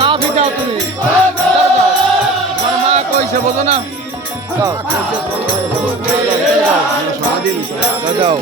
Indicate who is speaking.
Speaker 1: না ফিটাও তুমি তোমার মা কইছে বোঝো না যাও